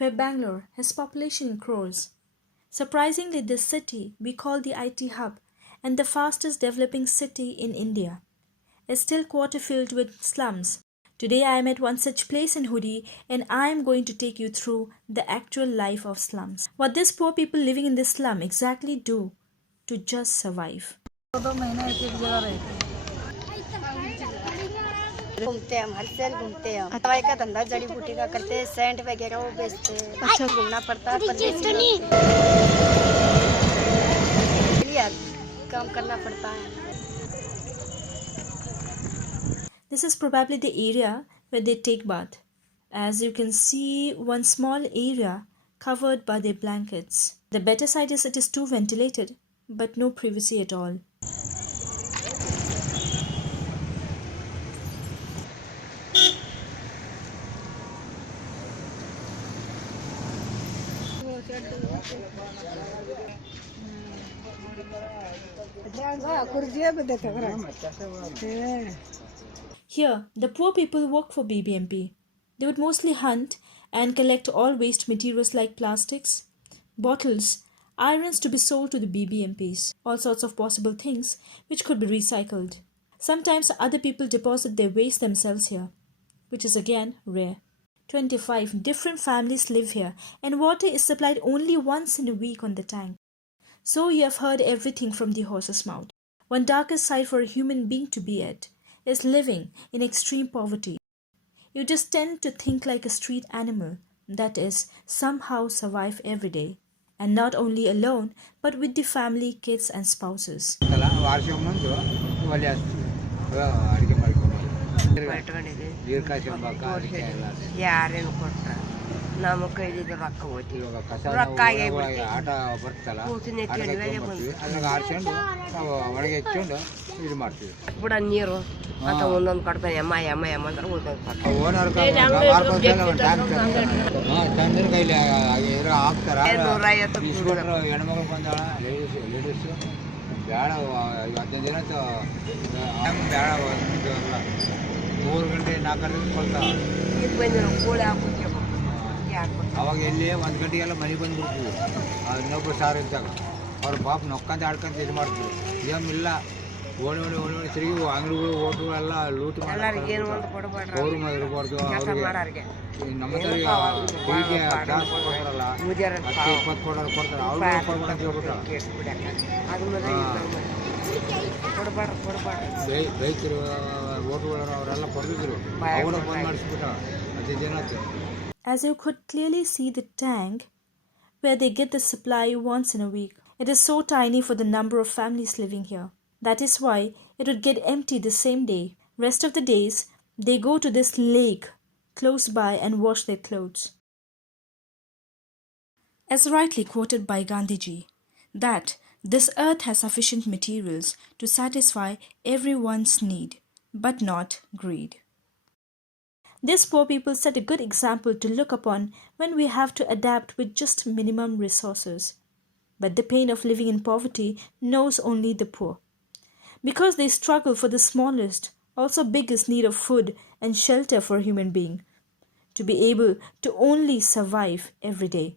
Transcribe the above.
where Bangalore has population in crores. Surprisingly, this city we call the IT hub and the fastest developing city in India is still quarter filled with slums. Today I am at one such place in Hudi and I am going to take you through the actual life of slums. What these poor people living in this slum exactly do to just survive. घूमते हैं हम हर शहर घूमते हैं हम दवाई का धंधा जड़ी बूटी का करते हैं सेंट वगैरह वो बेचते हैं अच्छा घूमना पड़ता है काम करना पड़ता है. This is probably the area where they take bath. As you can see, one small area covered by their blankets. The better side is it is too ventilated, but no privacy at all. Here, the poor people work for BBMP. They would mostly hunt and collect all waste materials like plastics, bottles, irons to be sold to the BBMPs, all sorts of possible things which could be recycled. Sometimes other people deposit their waste themselves here, which is again rare. 25 different families live here and water is supplied only once in a week on the tank. So you have heard everything from the horse's mouth. One darkest side for a human being to be at is living in extreme poverty. You just tend to think like a street animal, that is, somehow survive every day. And not only alone, but with the family, kids and spouses. ನಮಗೆ ಕೈಲಿದ್ದು ರೊಕ್ಕ ಹೋಗ್ತೀವಿ ರೊಕ್ಕ ಆಟ ಬರ್ತಲ್ಲ ಅದನ್ನ ಆರಿಸ್ಕೊಂಡು ನಾವು ಒಳಗೆ ಹೆಚ್ಚಿಕೊಂಡು ಇದು ಮಾಡ್ತೀವಿ ಬಿಡ ನೀರು ಅಂತ ಒಂದೊಂದು ಕಡ್ತಾನೆ ಎಮ್ಮ ಎಮ್ಮ ಎಮ್ಮ ಅಂದ್ರೆ ಓನರ್ ತಂದ್ರೆ ಕೈಲಿ ಹಾಕ್ತಾರ ಇಸ್ಕೊಂಡ್ರು ಹೆಣ್ಮಗಳು ಬಂದಾಳ ಲೇಡೀಸು ಬೇಡ 15 ದಿನ ಬೇಡ ಒಂದು 3 ಗಂಟೆ 4 ಗಂಟೆ ಕೊಡ್ತಾವ ಈಗ ಬಂದಿರೋ ಕೋಳಿ ಹಾಕ್ಬಿಟ್ಟು ಅವಾಗ ಎಲ್ಲಿ 1 ಗಂಟೆಗೆಲ್ಲ ಮನೆಗೆ ಬಂದ್ಬಿಡ್ತೀವಿ ಇನ್ನೊಬ್ಬರು ಸಾರು ಇದ್ದಾಗ ಅವ್ರ ಪಾಪ ನೊಕ್ಕಂತ ಆಡ್ಕೊಂತ ಇದು ಮಾಡ್ತೀವಿ ಏನಿಲ್ಲ ಓಣಿ ತಿರುಗಿ ಅಂಗಡಿಗಳು ಹೋಟೆಗಳೆಲ್ಲ ಲೂಟ್ ಮಾಡಿ ಅವ್ರು ಇರಬಾರ್ದು ಅವ್ರಿಗೆ ನಮ್ಮ ಬೆಳಿಗ್ಗೆ ಗ್ಯಾಸ್ ಕೊಡ್ತಾರಲ್ಲ 10-20 ಕೊಡ್ತಾರೆ ಅವ್ರಿಗೆ ಕೊಡ್ಬೇಡ ಅಂತ ಹೇಳ್ಬಿಟ್ಟ ರೈತರು ಹೋಟೆಗಳು ಅವರೆಲ್ಲ ಕೊಡ್ತಿದ್ರು ಅವ್ರ ಬಂದ್ ಮಾಡಿಸ್ಬಿಟ್ಟ 15 ದಿನ ಆಯ್ತು. As you could clearly see the tank where they get the supply once in a week. It is so tiny for the number of families living here. That is why it would get empty the same day. Rest of the days, they go to this lake close by and wash their clothes. As rightly quoted by Gandhiji, that this earth has sufficient materials to satisfy everyone's need, but not greed. These poor people set a good example to look upon when we have to adapt with just minimum resources. But the pain of living in poverty knows only the poor. Because they struggle for the smallest, also biggest need of food and shelter for a human being, to be able to only survive every day.